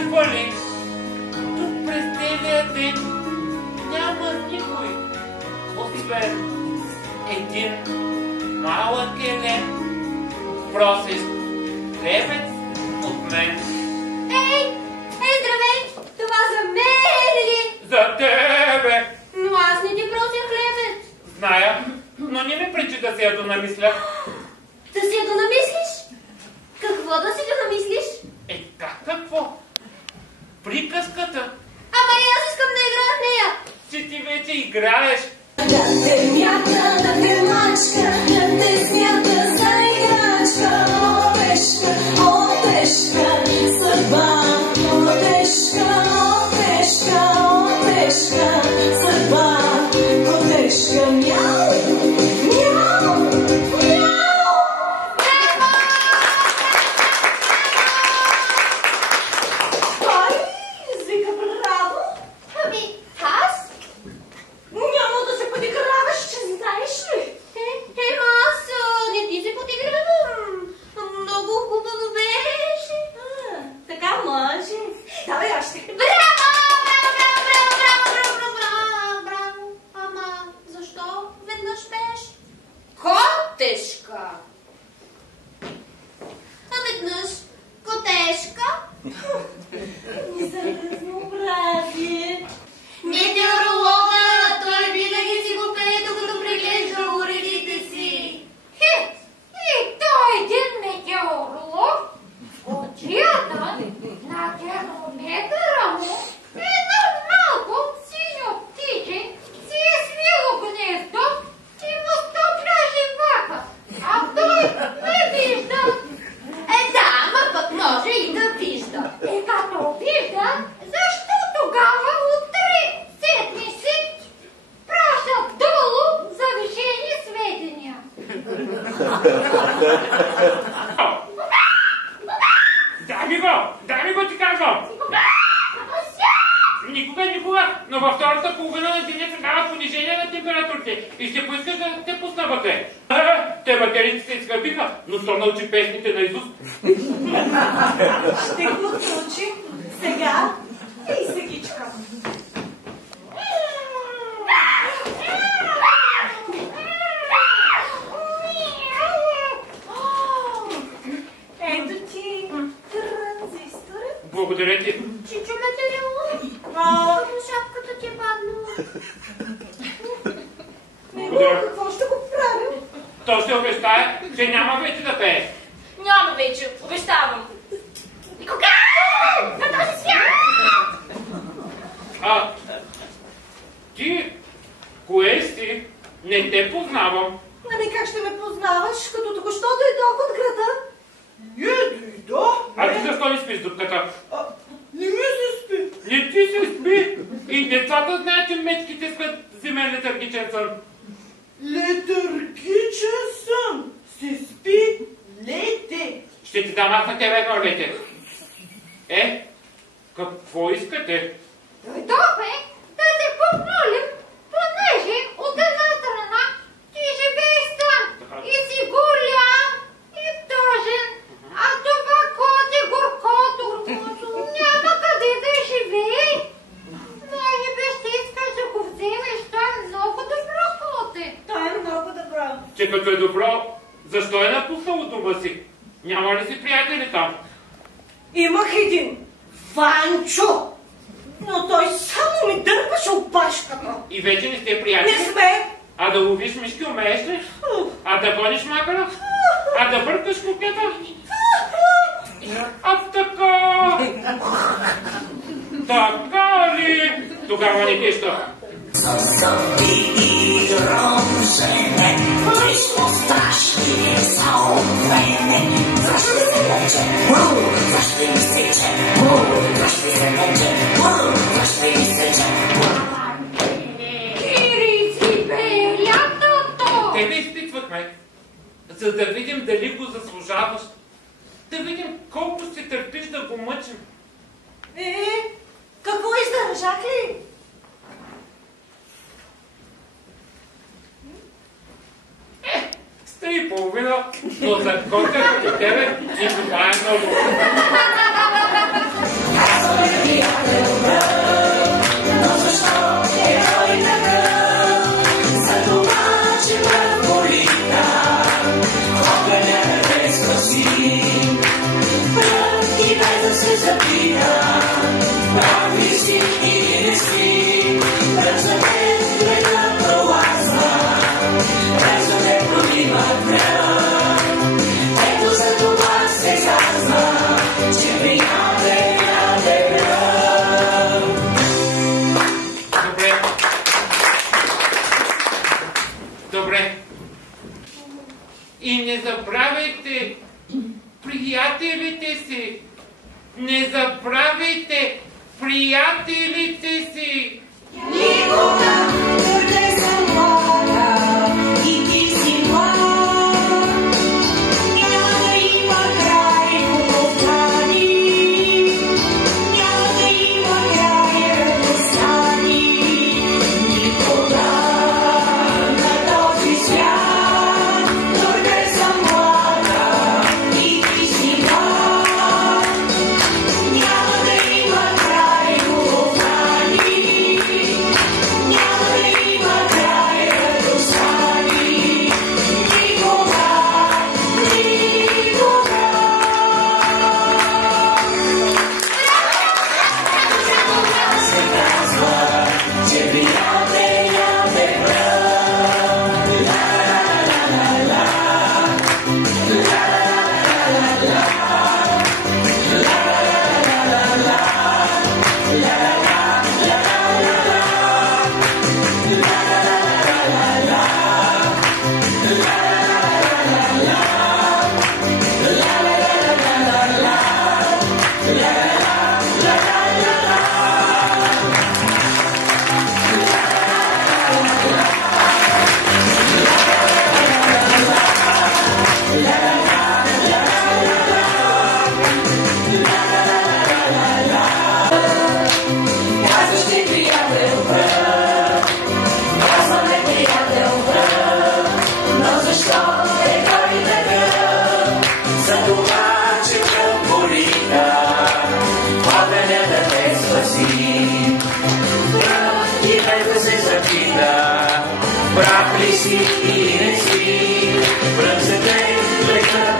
Очаква ли? Тук през целия ден няма никой, освен един малък елен, просещ хлебец от мен. Ей, здравей! Това за мен ли? За тебе! Но аз не ти прося хлебец. Зная, но не ми пречи да се я донамисля. Да си я донамислиш? Какво да си донамислиш? Какво? Приказката. Ама и аз искам да играя в нея. Че ти вече играеш. Да те мята, да те мачка, да те смята за играчка. О, тежка съдба, о, тежка съдба, о, тежка мяу, мяу, мяу. Кой извика браво? Ами, аз? Няма да се подиграваш, че знаеш ли? Аз не ти се подигравам. Много хубаво беше. Така може. Давай още. Браво! Ама защо веднъж пееш? Котешка. А веднъж котешка. И за разнообразие. Метеоролога, той винаги си го пее, докато преглежда уредите си. И той е един метеоролог. Кутията на термометъра му едно малко синьо птиче си е свило гнездо и му стопля живака. А той не вижда. Да, ама пък може и да вижда. Като вижда, защо тогава от 3 седмици пращат долу завишени сведения? Дай ми го ти казвам! Никога, но във втората половина на деня се дава понижение на температурите и ще поискаш да те пусна бъте. Те батерите се изхъбиха, но то научи песните на Изус. Ще го научи сега и сегичка. Ето ти транзистора. Благодаря ти. Чичо материал, шапката ти е паднала. Какво ще го правим? То ще обещае, че няма вече да пееш. Няма вече, обещавам. И кога? На този свят! Ти, кое си? Не те познавам. Ами как ще ме познаваш, като току-що дойдох от града? Не дойдох. А ти защо не спиш дупката? Не ми се спи. Не ти се спи. И децата знаят, че мечките спят зимен летаргичен сън. Летаргичен сън. Се спи лете. Ще ти дам аз на тебе едно лете. Какво искате? Дойдохме да те помолим, понеже от една страна ти живееш сам и си голям и тъжен, а това коте горкото няма къде да живее. Може би ще искаш да го вземеш, той е много добро коте. Той е много добро. Че като е добро, защо е напуснало дома си? Няма ли си приятели там? Имах един Ванчо, но той само ми дърпаше опашката. И вече не сте приятели? Не сме. А да ловиш мишки умееш ли? А да гониш макара? А да бъркаш кукета? А така! Така ли? Тогава не нищо. Тебе изпитвахме, за да видим дали го заслужаваш. Да видим колко ще търпиш да го мъчим. Какво издържах ли? Сте и половина, но за котя като тебе и това е много. se zapira, pravi si in ne si, razumem gleda proasma, razumem promima krela, ето за това се казва, че вината е гръм. Добре. И не забравяйте приятелите си. Не забравяйте приятелите си. Никога твърде съм млада и ти си млад. Няма да има край любовта ни, няма да има край радостта ни. Никога на този свят твърде съм млада и ти си млад. Няма да има край любовта ни, няма да има край радостта ни. Никога, никога. Се казва, че вината е гръм. Казваш ти приятел пръв, казваме приятел пръв, но защо е той такъв? За това, че пръв болиха, огъня да те спаси. Пръв и без се запита, прав ли си или не си, пръв за те лека